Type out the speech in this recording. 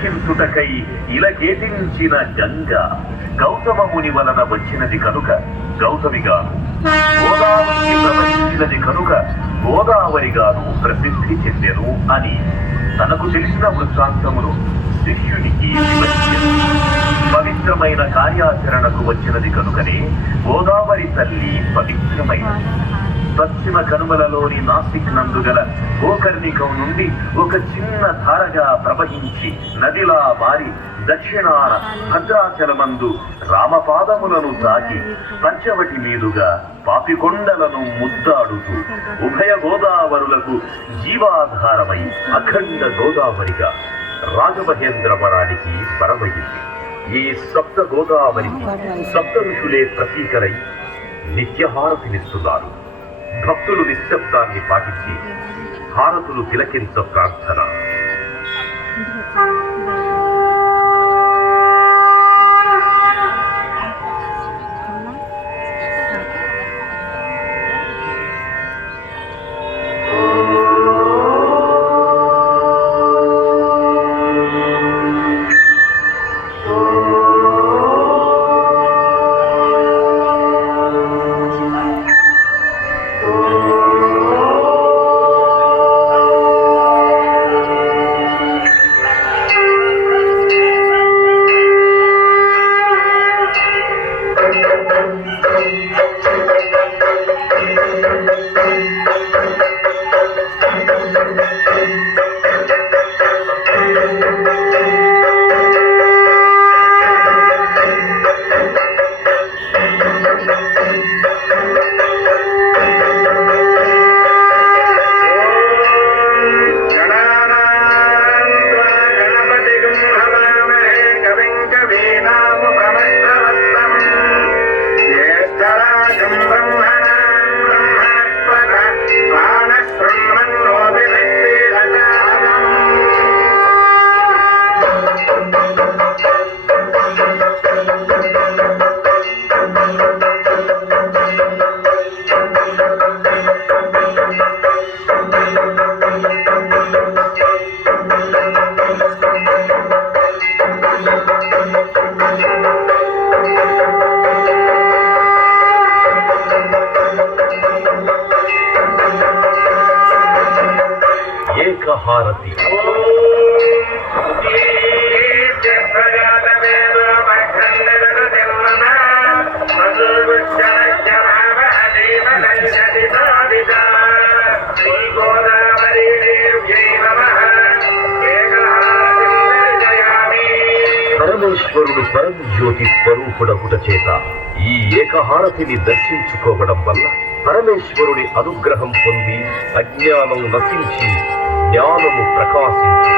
తిలకించుటకై ఇలకేటించిన గంగ గౌతమ ముని వలన వచ్చినది కనుక గౌతమిగాను, గోదావరి ప్రవహించినది కనుక గోదావరిగాను ప్రసిద్ధి చెందెను అని తనకు తెలిసిన వృత్తాంతమును శిష్యునికి వివరించారు. పవిత్రమైన కార్యాచరణకు వచ్చినది కనుకనే గోదావరి తల్లి పవిత్రమైనది. పశ్చిమ కనుమలలోని నాసిక్ నందుగల గోకర్ణికం నుండి ఒక చిన్న ధారగా ప్రవహించి నదిలా మారి దక్షిణాన భద్రాచలమందు రామపాదములను తాకి పంచవటి మీదుగా పాపికొండలను ముద్దాడుతూ ఉభయ గోదావరులకు జీవాధారమై అఖండ గోదావరిగా రాజమహేంద్రవరానికి పరమయింది. ఈ సప్త గోదావరికి సప్త ఋషులే ప్రతీకలై నిత్యహారతినిస్తున్నారు. భక్తులు నిశ్శబ్దాన్ని పాటించి హారతులు తిలకించ ప్రార్థన. ఏకహారతి. పరమేశ్వరుడు పరంజ్యోతి స్వరూపుడగుట చేత ఈ ఏకహారతిని దర్శించుకోవడం వల్ల పరమేశ్వరుడి అనుగ్రహం పొంది అజ్ఞానం నశించి జ్ఞానము ప్రకాశించు.